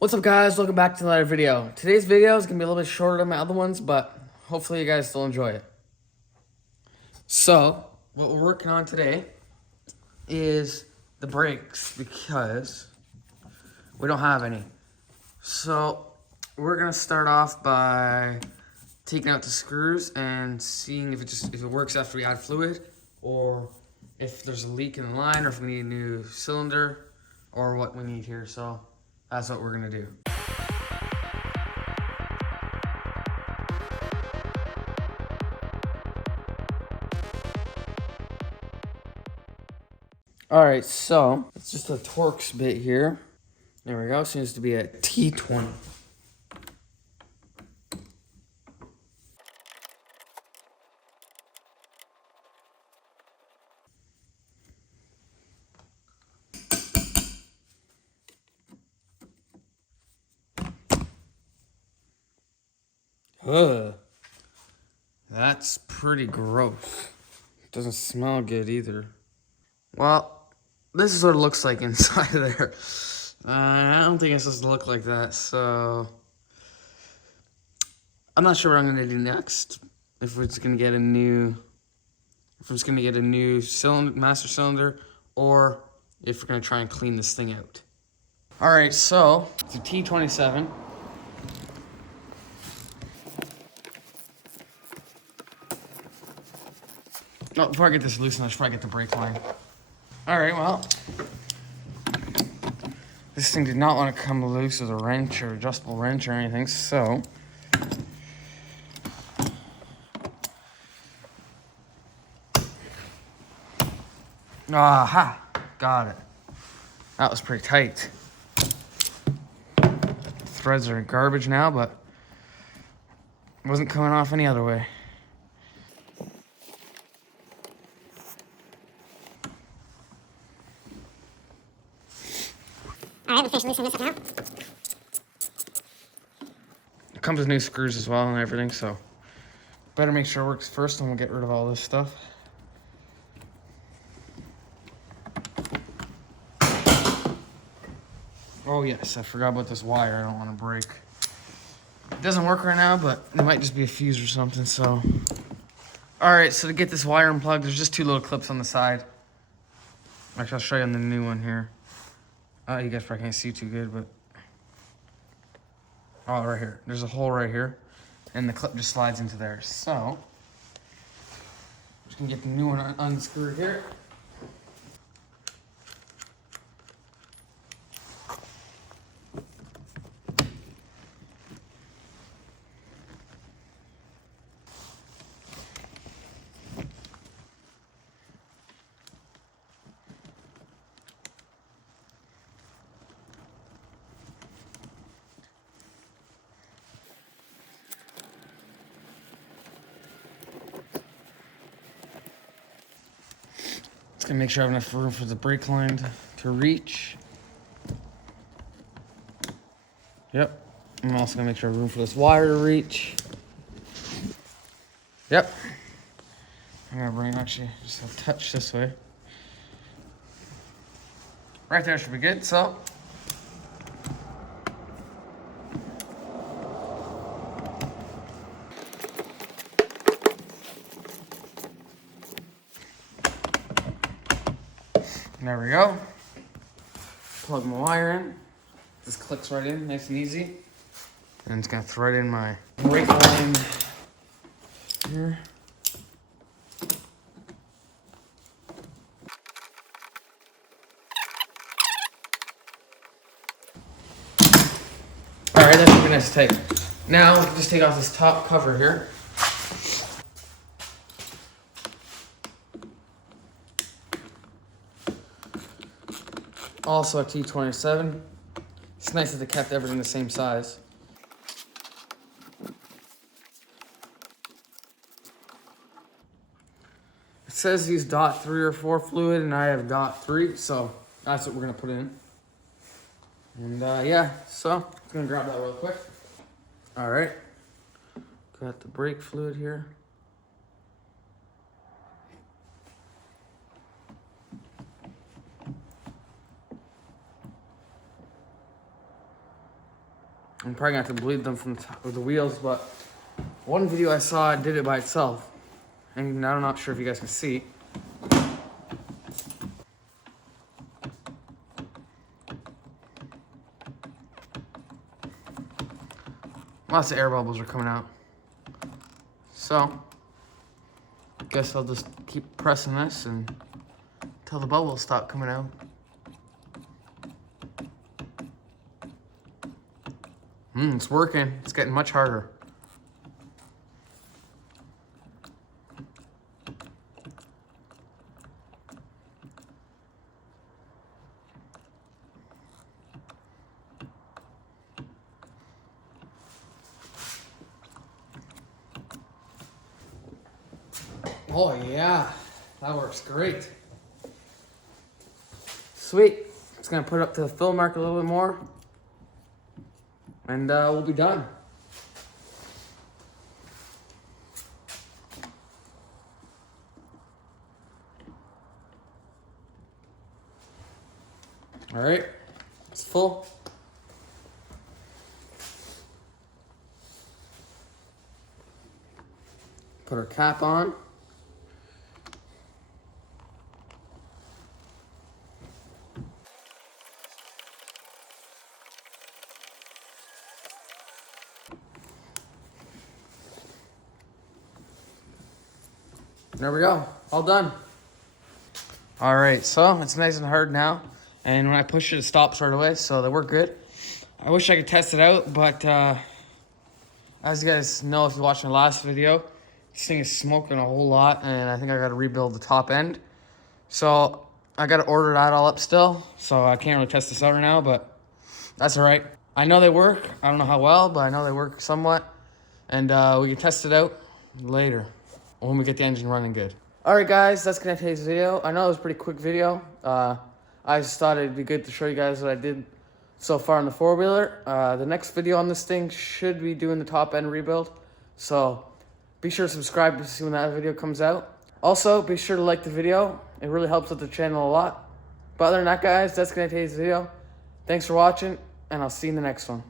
What's up, guys? Welcome back to another video. Today's video is going to be a little bit shorter than my other ones, but hopefully you guys still enjoy it. So, what we're working on today is the brakes because we don't have any. So, we're going to start off by taking out the screws and seeing if it works after we add fluid, or if there's a leak in the line, or if we need a new cylinder, or what we need here. So, that's what we're going to do. Alright, so it's just a Torx bit here. There we go. Seems to be a T20. Ugh. That's pretty gross. Doesn't smell good either. Well, this is what it looks like inside of there. I don't think it's supposed to look like that, so I'm not sure what I'm gonna do next. If we're just gonna get a new, cylinder, master cylinder, or if we're gonna try and clean this thing out. All right, so it's a T27. Oh, before I get this loosened, I should probably get the brake line. All right, well, this thing did not want to come loose with a wrench or adjustable wrench or anything, so aha, got it. That was pretty tight. Threads are garbage now, but it wasn't coming off any other way. Alright, we'll finish loosening this up now. It comes with new screws as well and everything, so better make sure it works first and we'll get rid of all this stuff. Oh yes, I forgot about this wire. I don't want to break. It doesn't work right now, but it might just be a fuse or something, so. Alright, so to get this wire unplugged, there's just two little clips on the side. Actually, I'll show you on the new one here. You guys probably can't see too good, but. Oh, right here. There's a hole right here, and the clip just slides into there. So, just gonna get the new one unscrewed here. Just gonna make sure I have enough room for the brake line to reach. Yep. I'm also gonna make sure I have room for this wire to reach. Yep. I'm gonna bring actually just a touch this way. Right there should be good, so. There we go. Plug my wire in. This clicks right in, nice and easy. And it's gonna thread in my brake line here. All right, that's pretty nice to take. Now, just take off this top cover here. Also a T27. It's nice that they kept everything the same size. It says use DOT 3 or 4 fluid, and I have DOT 3, so that's what we're gonna put in. And yeah, so I'm gonna grab that real quick. All right, got the brake fluid here. I'm probably gonna have to bleed them from the wheels, but one video I saw did it by itself. And I'm not sure if you guys can see. Lots of air bubbles are coming out. So, guess I'll just keep pressing this until the bubbles stop coming out. It's working. It's getting much harder. Oh yeah, that works great. Sweet. Just gonna put it up to the fill mark a little bit more, and we'll be done. All right, it's full. Put our cap on. There we go, all done. All right, so it's nice and hard now. And when I push it, it stops right away, so they work good. I wish I could test it out, but as you guys know, if you watched my last video, this thing is smoking a whole lot, and I think I gotta rebuild the top end. So I gotta order that all up still, so I can't really test this out right now, but that's all right. I know they work. I don't know how well, but I know they work somewhat. And we can test it out later when we get the engine running good. All right, guys, that's gonna today's video. I know it was a pretty quick video. I just thought it'd be good to show you guys what I did so far on the four-wheeler. The next video on this thing should be doing the top end rebuild. So be sure to subscribe to see when that video comes out. Also, be sure to like the video. It really helps out the channel a lot. But other than that, guys, that's gonna today's video. Thanks for watching, and I'll see you in the next one.